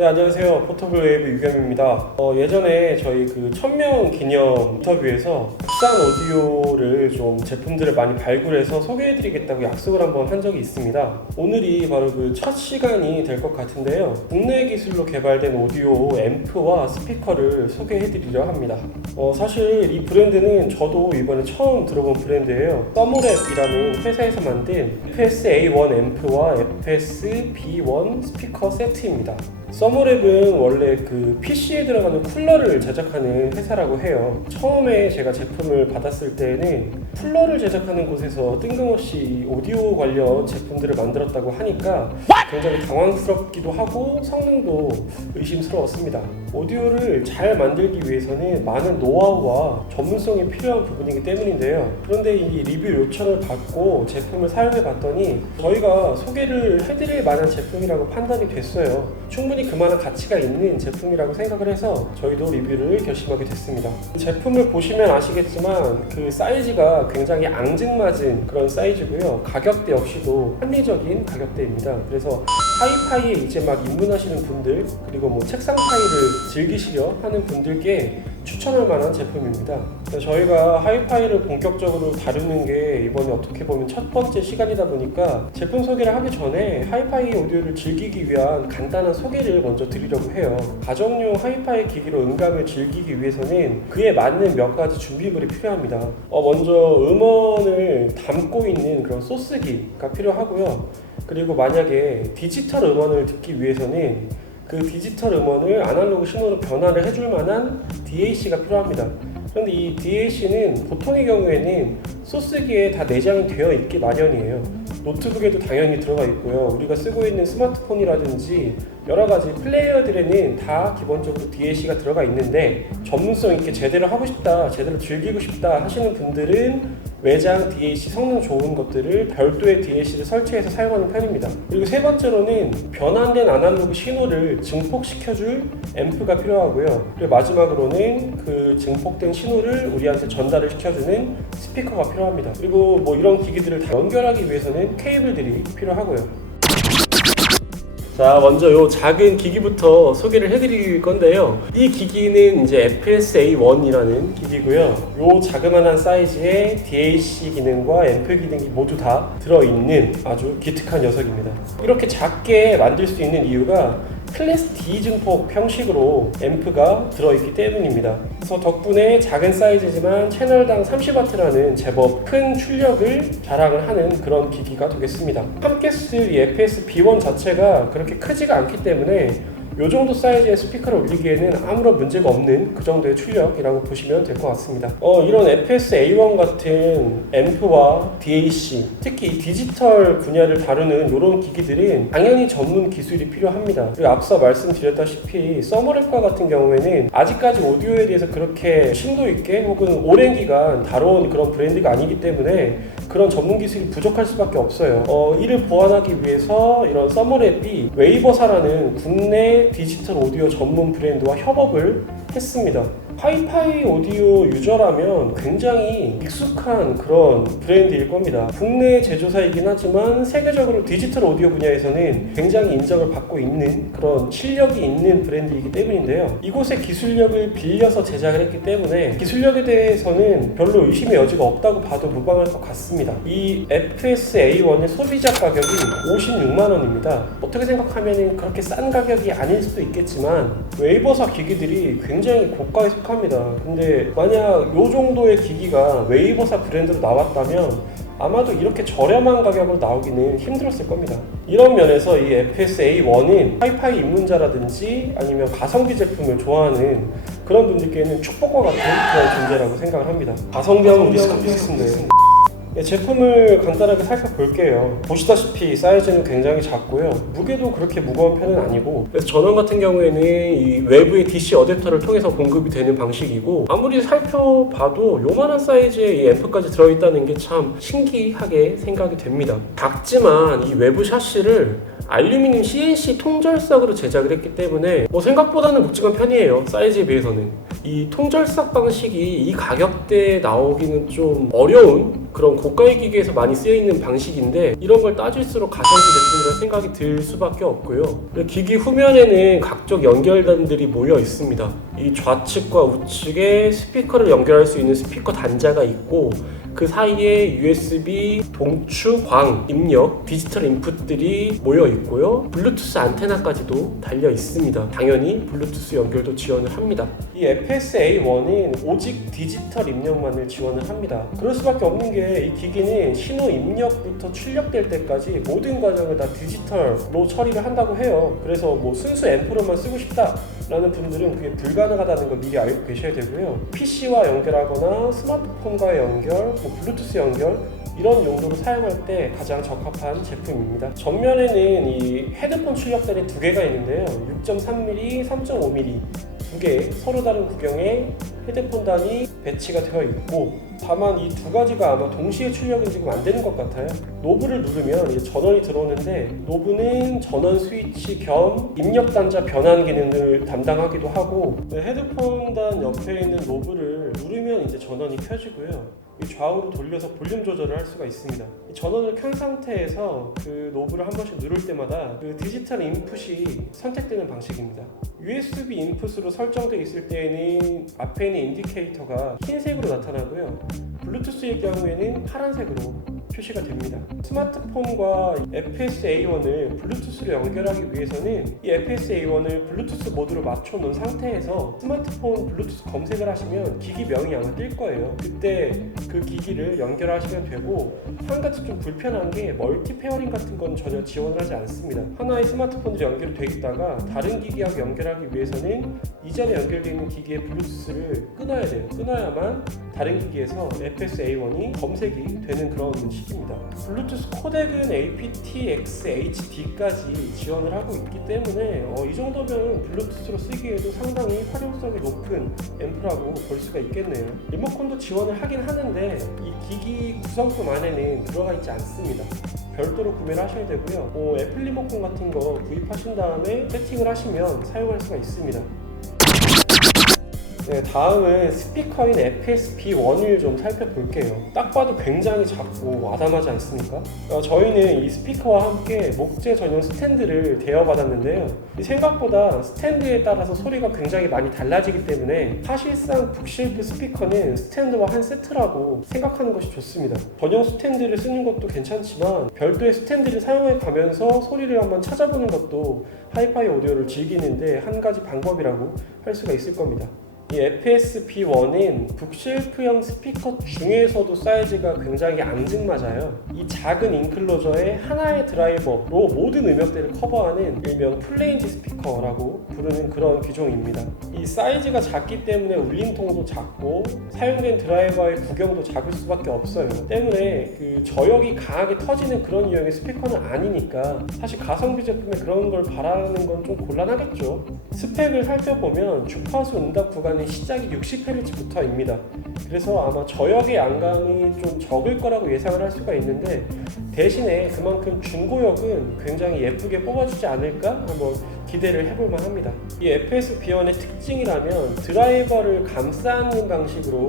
네, 안녕하세요. 포터블 웨이브 유겸입니다. 예전에 저희 1000명 기념 인터뷰에서 국산 오디오를 좀 제품들을 많이 발굴해서 소개해드리겠다고 약속을 한번 한 적이 있습니다. 오늘이 바로 첫 시간이 될 것 같은데요. 국내 기술로 개발된 오디오 앰프와 스피커를 소개해드리려 합니다. 사실 이 브랜드는 저도 이번에 처음 들어본 브랜드예요. 서머랩이라는 회사에서 만든 FS-A1 앰프와 FS-B1 스피커 세트입니다. 서머랩은 원래 PC에 들어가는 쿨러를 제작하는 회사라고 해요. 처음에 제가 제품을 받았을 때는 쿨러를 제작하는 곳에서 뜬금없이 오디오 관련 제품들을 만들었다고 하니까 굉장히 당황스럽기도 하고 성능도 의심스러웠습니다. 오디오를 잘 만들기 위해서는 많은 노하우와 전문성이 필요한 부분이기 때문인데요. 그런데 이 리뷰 요청을 받고 제품을 사용해 봤더니 저희가 소개를 해드릴 만한 제품이라고 판단이 됐어요. 충분히 그만한 가치가 있는 제품이라고 생각을 해서 저희도 리뷰를 결심하게 됐습니다. 제품을 보시면 아시겠지만 사이즈가 굉장히 앙증맞은 그런 사이즈고요. 가격대 역시도 합리적인 가격대입니다. 그래서 하이파이에 이제 막 입문하시는 분들, 그리고 책상 파이를 즐기시려 하는 분들께 추천할 만한 제품입니다. 저희가 하이파이를 본격적으로 다루는 게 이번에 어떻게 보면 첫 번째 시간이다 보니까 제품 소개를 하기 전에 하이파이 오디오를 즐기기 위한 간단한 소개를 먼저 드리려고 해요. 가정용 하이파이 기기로 음감을 즐기기 위해서는 그에 맞는 몇 가지 준비물이 필요합니다. 먼저 음원을 담고 있는 그런 소스기가 필요하고요. 그리고 만약에 디지털 음원을 듣기 위해서는 그 디지털 음원을 아날로그 신호로 변화를 해줄 만한 DAC가 필요합니다. 그런데 이 DAC는 보통의 경우에는 소스기에 다 내장이 되어 있기 마련이에요. 노트북에도 당연히 들어가 있고요. 우리가 쓰고 있는 스마트폰이라든지 여러 가지 플레이어들에는 다 기본적으로 DAC가 들어가 있는데 전문성 있게 제대로 하고 싶다, 제대로 즐기고 싶다 하시는 분들은 외장 DAC 성능 좋은 것들을 별도의 DAC를 설치해서 사용하는 편입니다. 그리고 세 번째로는 변환된 아날로그 신호를 증폭시켜줄 앰프가 필요하고요. 그리고 마지막으로는 그 증폭된 신호를 우리한테 전달을 시켜주는 스피커가 필요합니다. 그리고 이런 기기들을 다 연결하기 위해서는 케이블들이 필요하고요. 자, 먼저 이 작은 기기부터 소개를 해드릴 건데요. 이 기기는 이제 FS-A1이라는 기기고요. 이 자그만한 사이즈에 DAC 기능과 앰프 기능이 모두 다 들어있는 아주 기특한 녀석입니다. 이렇게 작게 만들 수 있는 이유가 클래스 D 증폭 형식으로 앰프가 들어있기 때문입니다. 그래서 덕분에 작은 사이즈지만 채널당 30W라는 제법 큰 출력을 자랑을 하는 그런 기기가 되겠습니다. 함께 쓸 이 FS-B1 자체가 그렇게 크지가 않기 때문에 이 정도 사이즈의 스피커를 올리기에는 아무런 문제가 없는 그 정도의 출력이라고 보시면 될 것 같습니다. 이런 FS-A1 같은 앰프와 DAC, 특히 이 디지털 분야를 다루는 이런 기기들은 당연히 전문 기술이 필요합니다. 그리고 앞서 말씀드렸다시피 서머랩과 같은 경우에는 아직까지 오디오에 대해서 그렇게 심도 있게 혹은 오랜 기간 다뤄온 그런 브랜드가 아니기 때문에 그런 전문 기술이 부족할 수밖에 없어요. 이를 보완하기 위해서 이런 서머랩이 웨이버사라는 국내 디지털 오디오 전문 브랜드와 협업을 했습니다. 하이파이 오디오 유저라면 굉장히 익숙한 그런 브랜드일 겁니다. 국내 제조사이긴 하지만 세계적으로 디지털 오디오 분야에서는 굉장히 인정을 받고 있는 그런 실력이 있는 브랜드이기 때문인데요. 이곳의 기술력을 빌려서 제작을 했기 때문에 기술력에 대해서는 별로 의심의 여지가 없다고 봐도 무방할 것 같습니다. 이 FS-A1의 소비자 가격이 56만 원입니다. 어떻게 생각하면 그렇게 싼 가격이 아닐 수도 있겠지만 웨이버사 기기들이 굉장히 고가에 속합니다. 근데 만약 이 정도의 기기가 웨이버사 브랜드로 나왔다면 아마도 이렇게 저렴한 가격으로 나오기는 힘들었을 겁니다. 이런 면에서 이 FS-A1은 하이파이 입문자라든지 아니면 가성비 제품을 좋아하는 그런 분들께는 축복과 같은 그런 존재라고 생각을 합니다. 가성비하면 리스크 필수인데 제품을 간단하게 살펴볼게요. 보시다시피 사이즈는 굉장히 작고요. 무게도 그렇게 무거운 편은 아니고, 그래서 전원 같은 경우에는 이 외부의 DC 어댑터를 통해서 공급이 되는 방식이고, 아무리 살펴봐도 요만한 사이즈의 이 앰프까지 들어있다는 게 참 신기하게 생각이 됩니다. 작지만 이 외부 샤시를 알루미늄 CNC 통절석으로 제작을 했기 때문에 생각보다는 묵직한 편이에요. 사이즈에 비해서는. 이 통절석 방식이 이 가격대에 나오기는 좀 어려운 그런 고가의 기기에서 많이 쓰여있는 방식인데 이런 걸 따질수록 가성비 제품이라는 생각이 들 수밖에 없고요. 기기 후면에는 각종 연결단들이 모여 있습니다. 이 좌측과 우측에 스피커를 연결할 수 있는 스피커 단자가 있고 그 사이에 USB, 동추, 광, 입력, 디지털 인풋들이 모여 있고요. 블루투스 안테나까지도 달려 있습니다. 당연히 블루투스 연결도 지원을 합니다. 이 FS-A1은 오직 디지털 입력만을 지원을 합니다. 그럴 수밖에 없는 게 이 기기는 신호 입력부터 출력될 때까지 모든 과정을 다 디지털로 처리를 한다고 해요. 그래서 뭐 순수 앰프로만 쓰고 싶다 라는 분들은 그게 불가능하다는 걸 미리 알고 계셔야 되고요. PC와 연결하거나 스마트폰과의 연결, 뭐 블루투스 연결 이런 용도로 사용할 때 가장 적합한 제품입니다. 전면에는 이 헤드폰 출력단이 두 개가 있는데요. 6.3mm, 3.5mm 두 개 서로 다른 구경의 헤드폰 단이 배치가 되어 있고 다만 이 두 가지가 아마 동시에 출력은 지금 안 되는 것 같아요. 노브를 누르면 이제 전원이 들어오는데 노브는 전원 스위치 겸 입력 단자 변환 기능을 담당하기도 하고 헤드폰 단 옆에 있는 노브를 누르면 이제 전원이 켜지고요. 이 좌우로 돌려서 볼륨 조절을 할 수가 있습니다. 이 전원을 켠 상태에서 그 노브를 한 번씩 누를 때마다 그 디지털 인풋이 선택되는 방식입니다. USB 인풋으로 설정되어 있을 때에는 앞에 있는 인디케이터가 흰색으로 나타나고요. 블루투스의 경우에는 파란색으로 표시가 됩니다. 스마트폰과 FS-A1을 블루투스로 연결하기 위해서는 이 FS-A1을 블루투스 모드로 맞춰 놓은 상태에서 스마트폰 블루투스 검색을 하시면 기기명이 아마 뜰 거예요. 그때 그 기기를 연결하시면 되고 한 가지 좀 불편한 게 멀티 페어링 같은 건 전혀 지원을 하지 않습니다. 하나의 스마트폰으로 연결이 되어 있다가 다른 기기하고 연결하기 위해서는 이전에 연결되어 있는 기기의 블루투스를 끊어야 돼요. 끊어야만 다른 기기에서 FS-A1이 검색이 되는 그런 식입니다. 블루투스 코덱은 aptX-HD까지 지원을 하고 있기 때문에 이 정도면 블루투스로 쓰기에도 상당히 활용성이 높은 앰프라고 볼 수가 있겠네요. 리모컨도 지원을 하긴 하는데 이 기기 구성품 안에는 들어가 있지 않습니다. 별도로 구매를 하셔야 되고요. 애플 리모컨 같은 거 구입하신 다음에 세팅을 하시면 사용할 수가 있습니다. 네, 다음은 스피커인 FS-B1을 좀 살펴볼게요. 딱 봐도 굉장히 작고 아담하지 않습니까? 저희는 이 스피커와 함께 목재 전용 스탠드를 대여받았는데요. 생각보다 스탠드에 따라서 소리가 굉장히 많이 달라지기 때문에 사실상 북실크 스피커는 스탠드와 한 세트라고 생각하는 것이 좋습니다. 전용 스탠드를 쓰는 것도 괜찮지만 별도의 스탠드를 사용해 가면서 소리를 한번 찾아보는 것도 하이파이 오디오를 즐기는데 한 가지 방법이라고 할 수가 있을 겁니다. 이 FS-B1은 북실크형 스피커 중에서도 사이즈가 굉장히 앙증맞아요. 이 작은 인클로저에 하나의 드라이버로 모든 음역대를 커버하는 일명 플레인지 스피커라고 부르는 그런 기종입니다. 이 사이즈가 작기 때문에 울림통도 작고 사용된 드라이버의 구경도 작을 수밖에 없어요. 때문에 그 저역이 강하게 터지는 그런 유형의 스피커는 아니니까 사실 가성비 제품에 그런 걸 바라는 건 좀 곤란하겠죠. 스펙을 살펴보면 주파수 응답 구간이 시작이 60Hz부터입니다. 그래서 아마 저역의 양감이 좀 적을 거라고 예상을 할 수가 있는데 대신에 그만큼 중고역은 굉장히 예쁘게 뽑아주지 않을까 한번 기대를 해볼만 합니다. 이 FS-B1의 특징이라면 드라이버를 감싸는 방식으로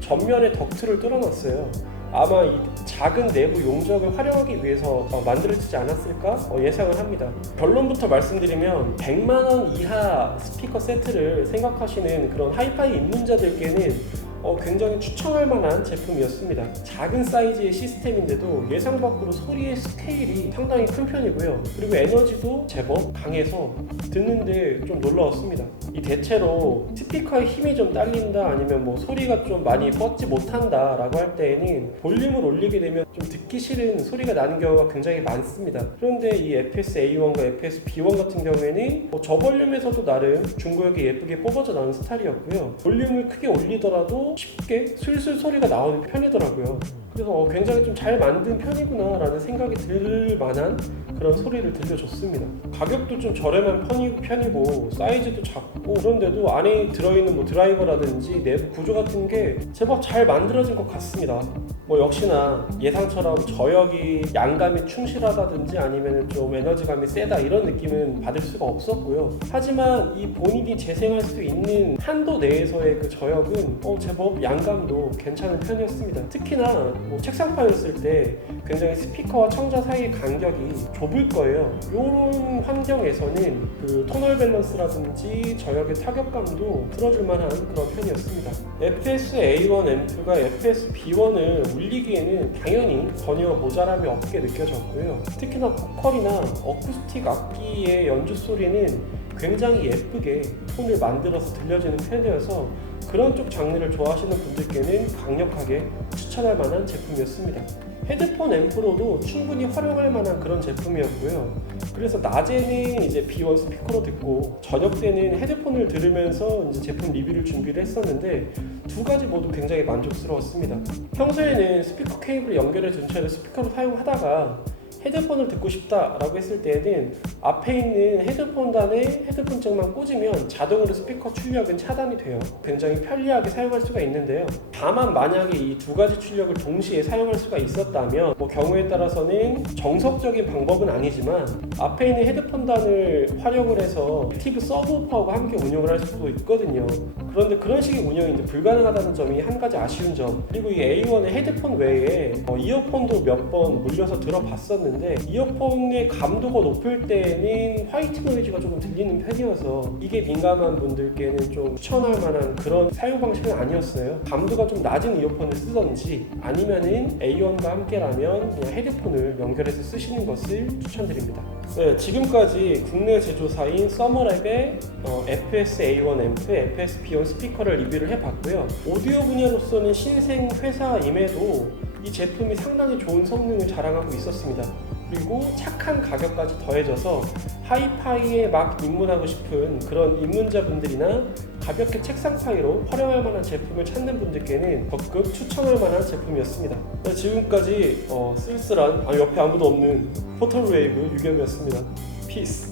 전면에 덕트를 뚫어놨어요. 아마 이 작은 내부 용적을 활용하기 위해서 만들어지지 않았을까 예상을 합니다. 결론부터 말씀드리면 100만원 이하 스피커 세트를 생각하시는 그런 하이파이 입문자들께는 굉장히 추천할 만한 제품이었습니다. 작은 사이즈의 시스템인데도 예상 밖으로 소리의 스케일이 상당히 큰 편이고요. 그리고 에너지도 제법 강해서 듣는데 좀 놀라웠습니다. 이 대체로 스피커의 힘이 좀 딸린다 아니면 뭐 소리가 좀 많이 뻗지 못한다 라고 할 때에는 볼륨을 올리게 되면 좀 듣기 싫은 소리가 나는 경우가 굉장히 많습니다. 그런데 이 FS-A1과 FS-B1 같은 경우에는 저볼륨에서도 나름 중고역이 예쁘게 뽑아져 나오는 스타일이었고요. 볼륨을 크게 올리더라도 쉽게 술술 소리가 나오는 편이더라고요. 그래서 굉장히 좀 잘 만든 편이구나 라는 생각이 들 만한 그런 소리를 들려줬습니다. 가격도 좀 저렴한 편이고 사이즈도 작고 그런데도 안에 들어있는 뭐 드라이버라든지 내부 구조 같은 게 제법 잘 만들어진 것 같습니다. 뭐 역시나 예상처럼 저역이 양감이 충실하다든지 아니면 좀 에너지감이 세다 이런 느낌은 받을 수가 없었고요. 하지만 이 본인이 재생할 수 있는 한도 내에서의 그 저역은 제법 양감도 괜찮은 편이었습니다. 특히나 뭐 책상판을 쓸 때 굉장히 스피커와 청자 사이의 간격이 좁을 거예요. 이런 환경에서는 그 토널 밸런스라든지 저역의 타격감도 풀어줄 만한 그런 편이었습니다. FS-A1 앰프가 FS-B1을 울리기에는 당연히 전혀 모자람이 없게 느껴졌고요. 특히나 보컬이나 어쿠스틱 악기의 연주 소리는 굉장히 예쁘게 톤을 만들어서 들려지는 편이어서 그런 쪽 장르를 좋아하시는 분들께는 강력하게 추천할 만한 제품이었습니다. 헤드폰 앰프로도 충분히 활용할 만한 그런 제품이었고요. 그래서 낮에는 이제 B1 스피커로 듣고 저녁 때는 헤드폰을 들으면서 이제 제품 리뷰를 준비를 했었는데 두 가지 모두 굉장히 만족스러웠습니다. 평소에는 스피커 케이블을 연결해 둔 채로 스피커로 사용하다가 헤드폰을 듣고 싶다라고 했을 때에는 앞에 있는 헤드폰단에 헤드폰잭만 꽂으면 자동으로 스피커 출력은 차단이 돼요. 굉장히 편리하게 사용할 수가 있는데요. 다만 만약에 이 두 가지 출력을 동시에 사용할 수가 있었다면 뭐 경우에 따라서는 정석적인 방법은 아니지만 앞에 있는 헤드폰단을 활용을 해서 액티브 서브우퍼하고 함께 운영을 할 수도 있거든요. 그런데 그런 식의 운영이 이제 불가능하다는 점이 한 가지 아쉬운 점. 그리고 이 A1의 헤드폰 외에 이어폰도 몇 번 물려서 들어봤었는데 이어폰의 감도가 높을 때는 화이트 노이즈가 조금 들리는 편이어서 이게 민감한 분들께는 좀 추천할 만한 그런 사용 방식은 아니었어요. 감도가 좀 낮은 이어폰을 쓰던지 아니면은 A1과 함께라면 그냥 헤드폰을 연결해서 쓰시는 것을 추천드립니다. 네, 지금까지 국내 제조사인 서머랩의 FS-A1 앰프, FS-B1 스피커를 리뷰를 해봤고요. 오디오 분야로서는 신생 회사임에도 이 제품이 상당히 좋은 성능을 자랑하고 있었습니다. 그리고 착한 가격까지 더해져서 하이파이에 막 입문하고 싶은 그런 입문자분들이나 가볍게 책상파이로 활용할 만한 제품을 찾는 분들께는 적극 추천할 만한 제품이었습니다. 지금까지 쓸쓸한 옆에 아무도 없는 포털 웨이브 유겸이었습니다. 피스.